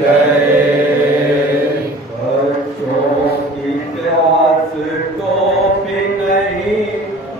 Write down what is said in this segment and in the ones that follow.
गए। बच्चों की प्यास को भी नहीं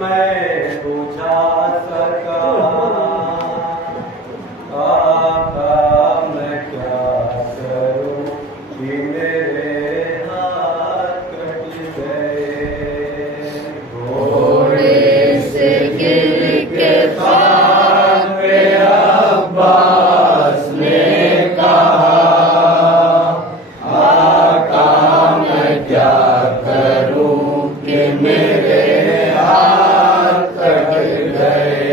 मैं बुझा सका। आका मैं क्या करूं कि मेरे हाथ कट गए। घोड़े से गिर के खाक पे अब्बास ने कहा, आका मैं क्या करूं कि मेरे हाथ कट गए।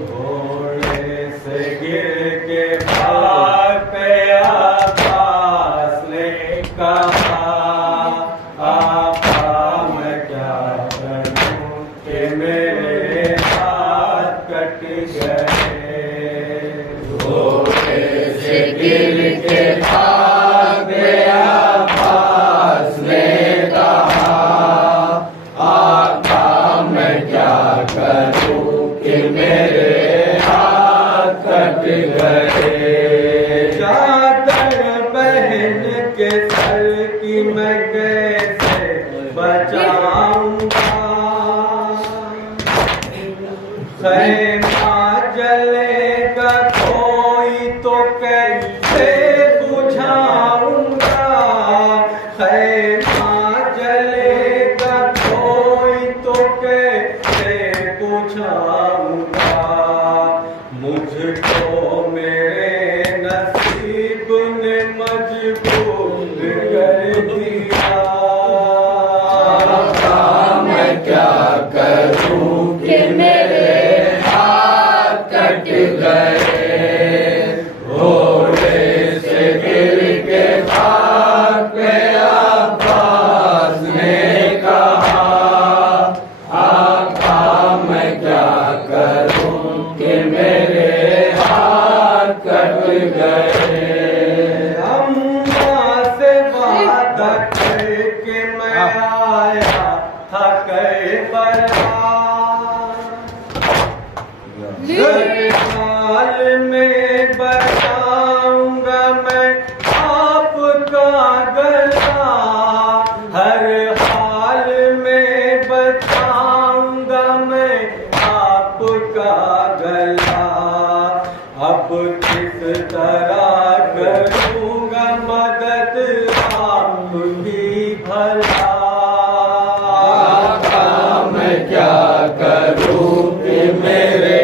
घोड़े से गिर के खाक पे अब्बास ने कहा, आका मैं क्या करूं कि मेरे हाथ कट गए। घोड़े से गिर के खाक पे अब्बास ने कहा, आका मैं क्या करूं कि मेरे हाथ कट गए। चादर पहन के सर की मैं कैसे बचाऊंगा। खैमा जलेगा कोई तो कैसे बुझाऊंगा। खैमा जलेगा कोई तो कैसे बुझाऊंगा। मुझको मेरे नसीब ने मजबूर कर दिया। मैं क्या करूं कि मेरे हाथ कट गए। घोड़े से गिर के खाक पे अब्बास ने कहा, आका मैं क्या करूं कि मेरे हाथ कट गए। अम्मा से वादा करके मैं आया था करबला। हर हाल में बचाऊंगा मैं आपका गला। हर हाल में बचाऊंगा मैं आपका गला। अब किस तरह करूंगा मदद आपकी भला। आका मैं क्या करूं कि मेरे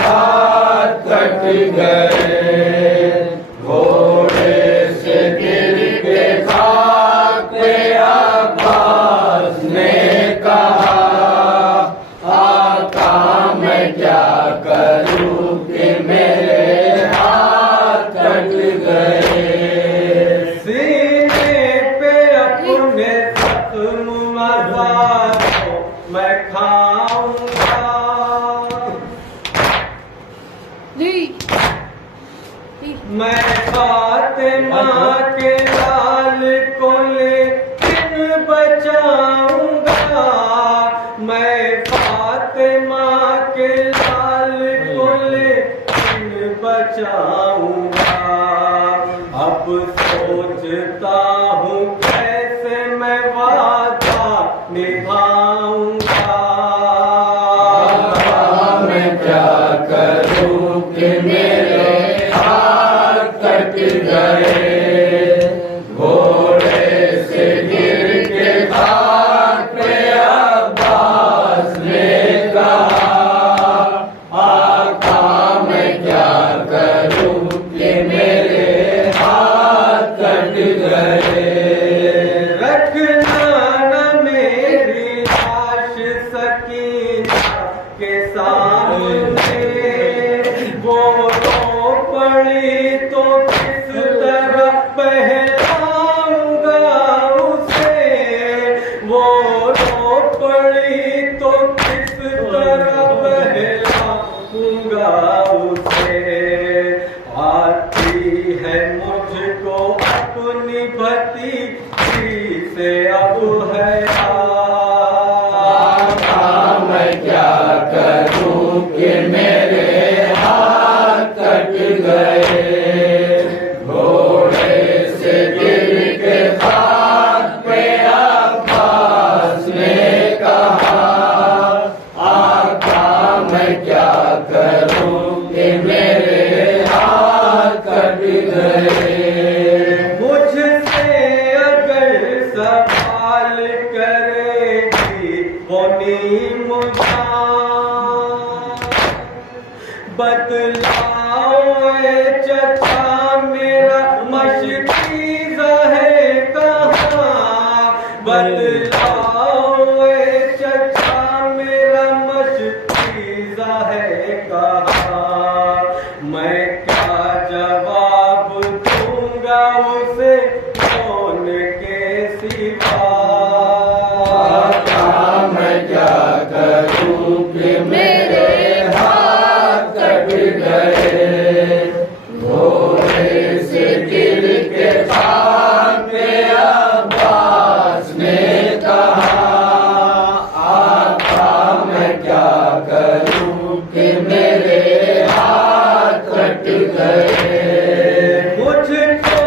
हाथ कट गए। घोड़े से गिर के खाक पे अब्बास ने कहा, आका मैं क्या करूं कि मेरे हाथ कट गए। सीने पे अपने जख्म मज़ारों मैं खाऊंगा। मैं फातिमा के लाल को लेकिन बचाऊंगा। मैं फातिमा के लाल को लेकिन बचाऊंगा। अब सोचता हूँ कैसे मैं वादा निभाऊंगा। मैं क्या करूं कि मेरे हाथ कट गए। घोड़े से गिर के खाक पे अब्बास ने कहा, आका मैं क्या करूं कि मेरे हाथ कट गए। रखना न मेरी लाश सकीना के सामने। वो रो पड़ी तो किस तरह पहलाऊंगा उसे। वो रो पड़ी तो किस तरह पहलाऊंगा उसे। आती है मुझको अपनी भतीजी से अब है। आका मैं क्या करूं कि मेरे हाथ कट गए। जवाब दूंगा उसे कौन के सिवा। मैं क्या करूं कि मेरे हाथ कट गए, घोड़े से गिर के खाक पे अब्बास ने कहा, आका मैं क्या करूं कि मेरे हाथ कट गए। मुझको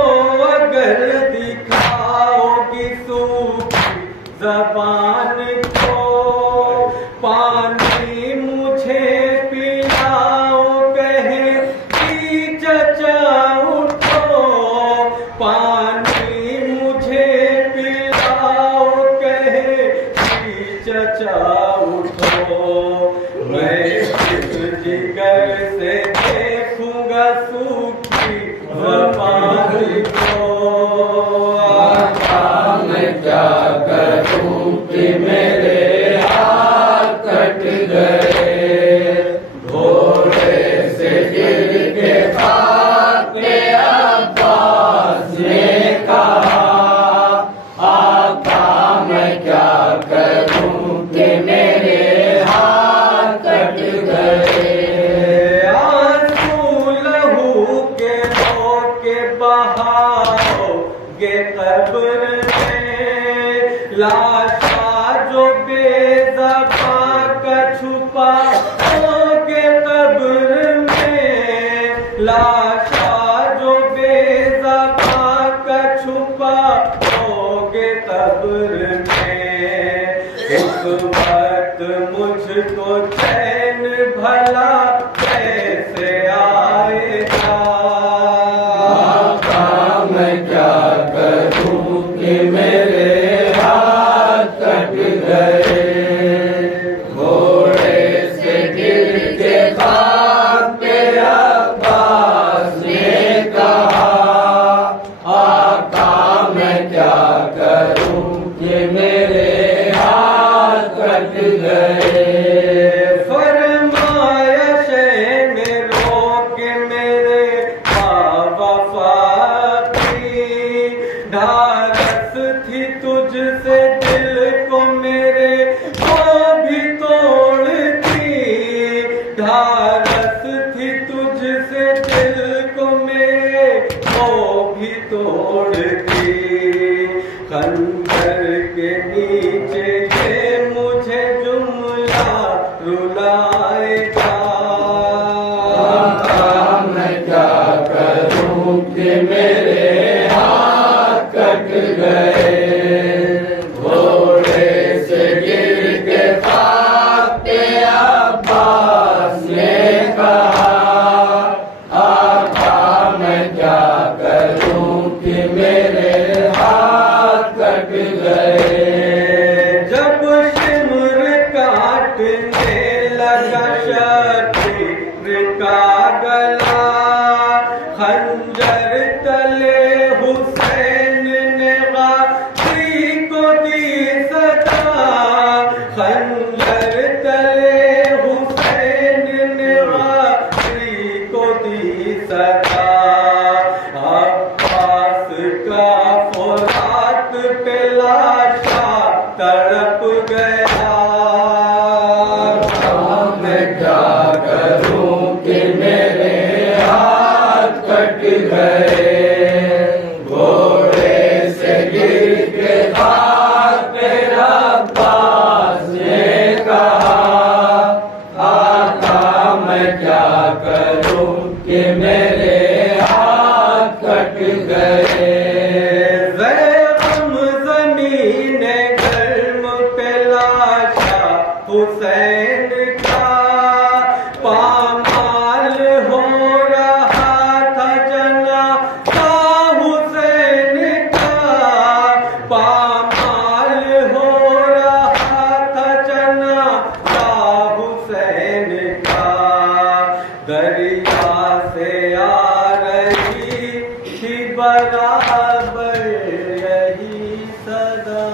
अगर दिखाओगी सूखी ज़बान को, पानी मुझे पिलाओ कहे कि चचा उठो, पानी मुझे पिलाओ कहे कि चचा उठो। मैं इस जिगर से देखूंगा सूखी ज़बान को। मैं क्या करूं कि मेरे हाथ कट गए, घोड़े से गिर के खाक पे अब्बास ने कहा, आका मैं क्या करूं कि मेरे हाथ कट गए। आंसू लहू के होके बहाओगे कब्र में, लाशा जो बेज़बा का छुपाओगे कब्र में, लाशा जो बेज़बा का छुपाओगे कब्र में। उस वक्त मुझको चैन भला कैसे आएगा। मैं क्या करूं कि मेरे हाथ कट गए, घोड़े से गिर के खाक पे अब्बास ने कहा, आका मैं क्या करूं कि मेरे हाथ कट गए। फरमाया शैन रोक मेरे बावफा की, ढारस थी तुझसे दिल को मेरे वो भी तोड़ती, ढारस थी तुझसे दिल को मेरे वो भी तोड़ती। खंजर के नीचे ये मुझे जुमला रुलाएगा। मैं क्या करूं कि मेरे हाथ कट गए, घोड़े से गिर के खाक पे अब्बास ने कहा, आका मैं क्या करूं कि मेरे हाथ कट गए। जब शिमर काटने लगा शकीर का गला, खंजर तले हुसैन ने गाजी को दी सदा, खंजर तले हुसैन ने गाजी को दी सदा। अब्बास का फुरात पे लाशा तड़प गया। मैं क्या करूं कि मेरे हाथ कट गए, घोड़े से गिर के खाक पे अब्बास ने कहा, आका मैं क्या करूं कि मेरे हाथ कट गए। ज़ैग़म ज़मीन गर्म पे लाशा हुसैन का, पामाल हो रहा था जनाज़ा हुसैन का, पामाल हो रहा था जनाज़ा हुसैन का। दरिया से आ रही थी बराबर यही सदा।